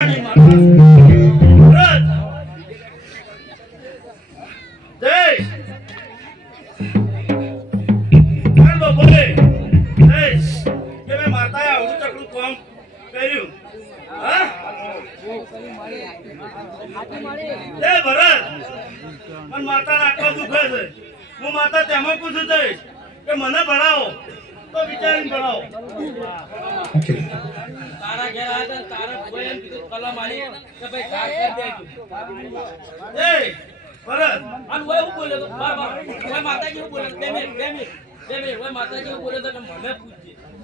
ભરત! માતાને આટલો દુખે છે. હું માતા તેમાં પૂછું જઈશ કે મને ભણાવો તો વિચારીને ભણાવો તારા ઘેર આવ્યા હતા તારા એમ કીધું કલમ આલી કે ભાઈ ઘા કરી દેજો. એ ભરત. અને ઓય હું બોલ્યો તો બાર બાર. ઓય માતાજી હું બોલ્યો બે મિનિટ બે મિનિટ બે મિનિટ. ઓય માતાજી હું બોલ્યો તો મને પૂછજે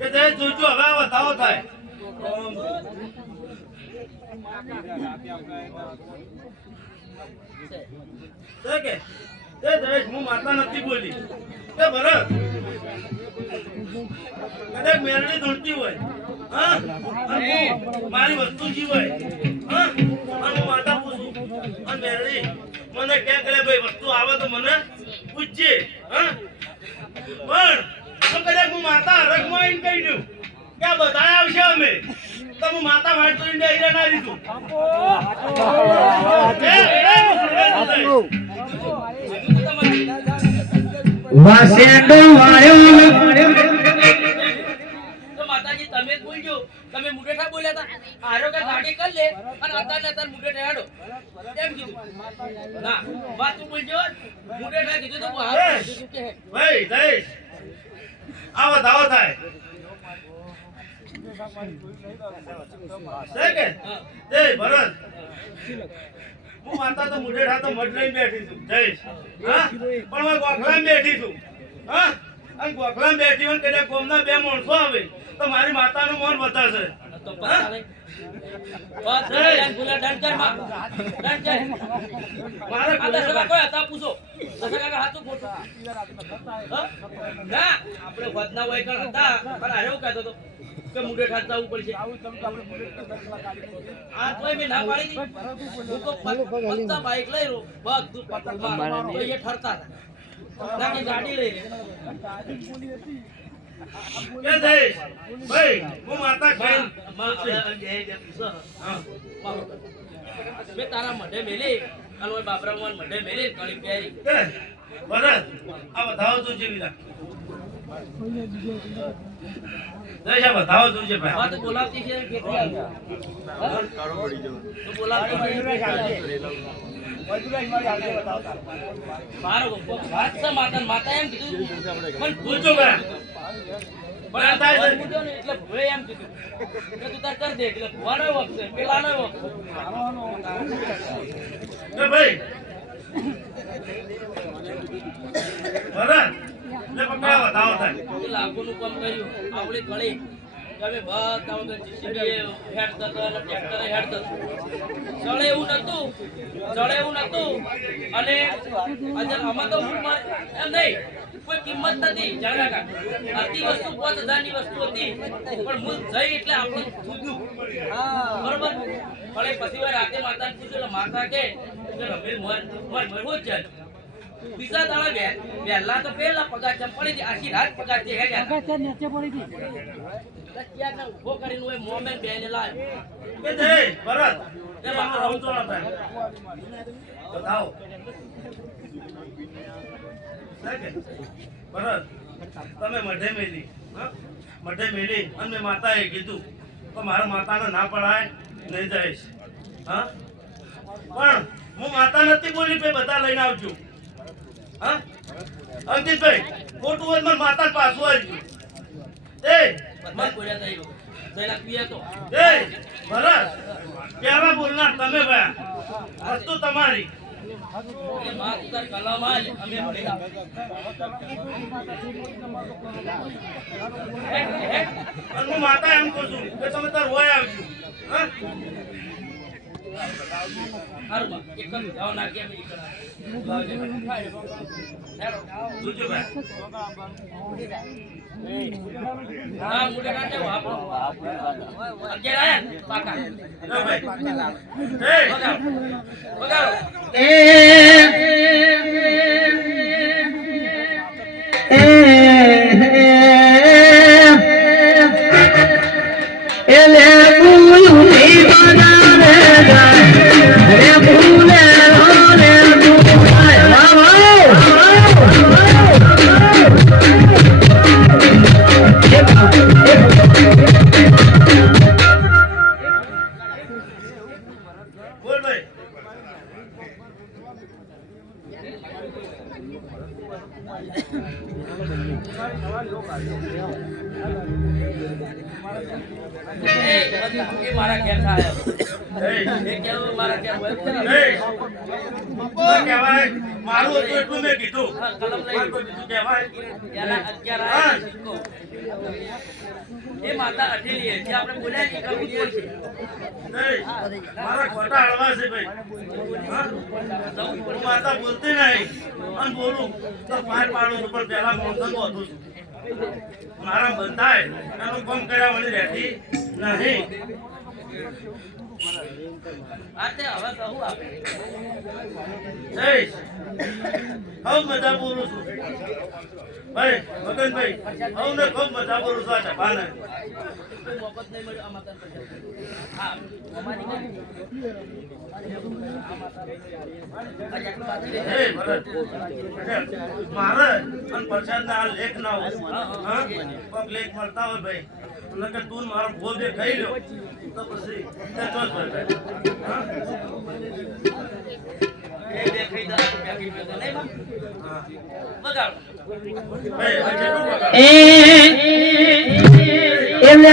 કે તે જોજો હવે વધાવો થાય. કે જય જયેશ હું માતા નથી બોલી. કે ભરત. કદાચ મેરડી ધૂળતી હોય. હા? મારી વસ્તુ જી હોય હા હું માતા પૂછું. અને મેરડી, મને ક્યાં કરે? ભાઈ, વસ્તુ આવે તો મને પૂછજે. હા? પણ તો કદાચ હું માતા હરખમાં આવીને કહી દઉં કે આ બધા આવશે અમે. તો હું માતા વાંચતો ડાયરા ના દીધું. વાસેડો વાળ્યો માતાજી તમે જ બોલજો. તમે મુઢેઠા બોલ્યા હતા આરો કે ગાડી કર લે અને અત્યારે અત્યારે મુઢેઠા હેડો. એમ કીધું. ના વાત તું બોલજો. મુઢેઠા કીધું તો. ભાઈ જયેશ આવો ધાવો થાય. જય ભરત. હું માતા તો મુઢેઠા તો મઢ લઈને બેઠી છું. જય. હા? પણ હું ગોખલામાં બેઠી છું. હા? અને ગોખલામાં બેઠી હોય કદાચ ગોમના બે માણસો આવે. તો મારી માતાનું મન વધારશે તો પતા નહીં. બસ ભૂલા દંડ કરમાં. દંડ કર. મારે આ દશરથા કોઈ હતા પૂછો દશરથા કાકા હાચું ખોટું? ના આપણે વધના હોય કણ હતા પણ આ એવું કહેતો તો કે મુઢેઠા જ જવું પડશે આ તોય મેં ના પાડી. હું તો પત્તા બાઈક લઈ રહ્યો. તો એ ઠરતા ના ગાડી લઈ લે. કે જયેશ ભાઈ હું માતા ખાઈ. માં- માં- જે માં. મેં તારા મઢે મેલી અને ઓય બાબરા મોહન મઢે મેલી કણી પહેરી. ભરત આ બતાવો તું છે વિરા જયેશ બતાવો તું છે ભાઈ. વાત બોલાવતી છે કેટલી આવી? હા? તો બોલાવતી મારો વાત છે માતા માતા એમ કીધું પણ ભૂલજો ભાઈ પણ આ તારે ઘર મૂક્યો ને એટલે ભોએ એમ કીધું. કે તું તાર કર દે એટલે ભુવાનો વખત પેલાનો વખત ભાઈ. ભરત લે પકડા બતાવો થાય. લાખોનું કામ કર્યું આવડી કળી. અમે બધા. ચડે એવું નતું, ચડે એવું નતું. અને આજે તો નહીં, કોઈ કિંમત નથી, જાણે કાકા વસ્તુ પાંચ હજાર વસ્તુ હતી એટલે આપણે થૂક્યું બરોબર? પણ પછી રાતે પૂછ્યું માતા કે? રમેશ મોર બીજા દાડા બે પહેલા તો પહેલા પગાર ચમ પડી હતી આખી રાત પગાર છે હેડ્યા હતા. ત્યાં ને ઊભો કરીને ઓય મોમેન બેને લાવ્યો. કે દે ભરત. એ બાપા રહું તો ના થાય. બતાવો. છે ભરત તમે મઢે મેલી. હા? મઢે મેલી અને મેં માતાએ કીધું તો મારા માતાને ના પડાય નહીં જઈશ. હા? પણ હું માતા નથી બોલી પે બધા લઈને આવજો. હા અંકિતભાઈ ખોટું હોય મને માતા પાછું આવજો એ બધા બોલ્યા એ લોકો. પીએ તો. એ ભરત પેલા બોલનાર તમે વસ્તુ તમારી એ માં તું તાર કલમ આલ, અમે ભણેલા. હેડ, હેડ. અને હું માતા એમ કહું છું કે તમે તાર હોય આવજો હા એ આયા ને સિક્કો. એ માતા. મારા ખોટા હળવા છે ભાઈ? માતા બોલતી નહીં અને બોલું તો બહાર પાડું પણ પહેલા મોસમ હતું મારા બંધાય, એનું કામ કર્યા વળી રહેતી નહીં ખૂબ મજા બોલું છું. ભાઈ મગનભાઈ હું ને ખૂબ મજા બોલું છું આ ચપાને મારે અને પ્રસાદ ના લેખ ના હોય લેખ મળતા હોય ભાઈ. નકર તું મારો ભો બે ખાઈ લો તો પછી તે ચોસ ભરત હા એ બે ખાઈ દસ રૂપિયા ખાઈ તો નહીં બા? હા. વગાડો. એ એ એ એ એલે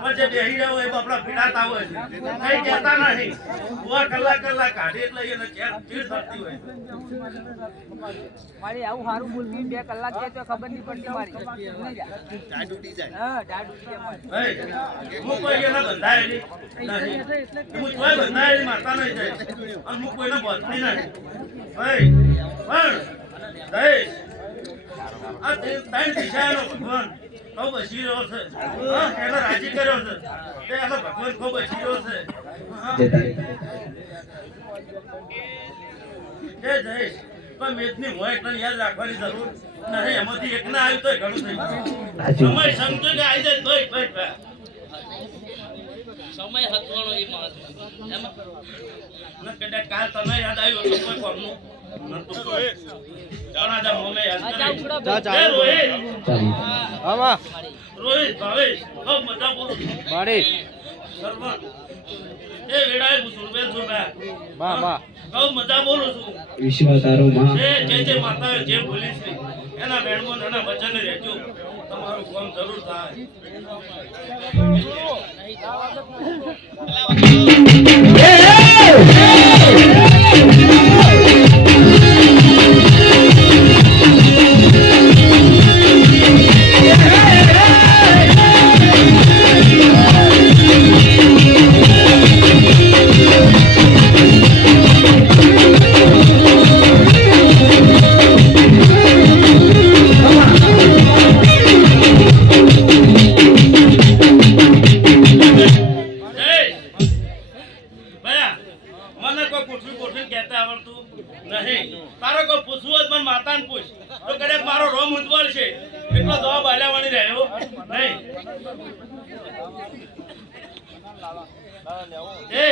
પણ બેહી રહ્યો એ બાપડા પીડાતા હોય છે. કઈ કહેતા નથી. ઉવા કલાક કલાક કાઢે એટલે એને ચેર ચીડ થતી હોય. મારી આવું સારું બોલતી બે કલાક જાય તો ખબર નહીં પડતી મારી. ડાડુટી. હા જાય હું કોઈ એના બંધાયેલી નહીં. હું કોઈ બંધાયેલી મારતા નહીં જાય. અને હું કોઈને બોલતી નહીં ભાઈ પણ જઈશ આ તે ત્રણ દિશાનો ભગવાન. બસી રહ્યો છે. હા એને રાજી કર્યો છે. તે એનો ભગવાન ખૂબ બસી રહ્યો છે. જય એ જઈશ પણ મેદની હોય એટલે યાદ રાખવાની જરૂર નહીં એમાંથી એક ના આવ્યું તોય ઘણું થઈ ગયું. સમય સમજો કે આવી જાય તોય ભાઈ ભાઈ સમય હતવાનો એ મહત્વ એમાં કદાચ કાલ તને યાદ આવ્યો તો કોઈ કોમનું. વિશ્વ તારો જે જે માતાએ જે ભૂલી છે એના વેણમાં ને એના વચને રહેજો તમારું કામ જરૂર થાય એ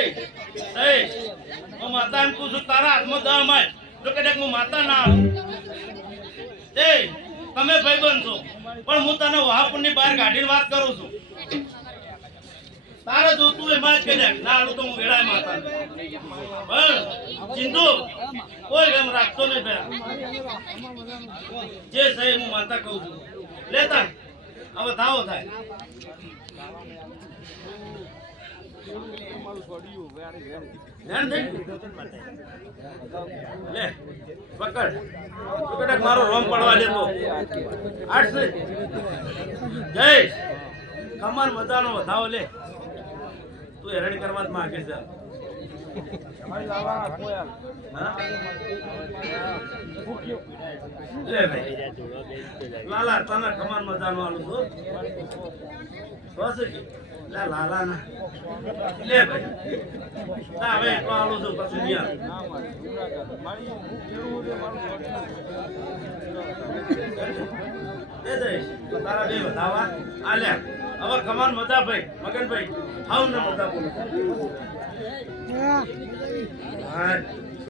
એ હું. માતા એમ પૂછું તારા હાથમાં દહ માય જો કદાચ હું માતા ના આવું. એ તમે ભાઈબંધ છો. પણ હું તને વહાપુરની બહાર કાઢીને વાત કરું છું. તારે જોતું એમાં જ કદાચ ના આલું તો હું વેળાય માતા પણ ચિંતુ કોઈ એમ રાખતો નહીં પેલા જે સહી હું માતા કહું છું. લેતા. હવે ધાવો થાય. લે, પકડ. તું મારો રોમ પડવા દેતો. આઠ. જય. કમાન મજાનો વધાવો લે. તું હેરાન કરવા જ માંગે છે. લાલા તને કમાનમાં જાણવાનું છું લાલા ના લે ભાઈ ના હવે એટલો આલું છું પછી આલું. તારા બે વધાવા આલ્યા હવે કમાન મજા ભાઈ મગનભાઈ આવું ને મજા બોલો.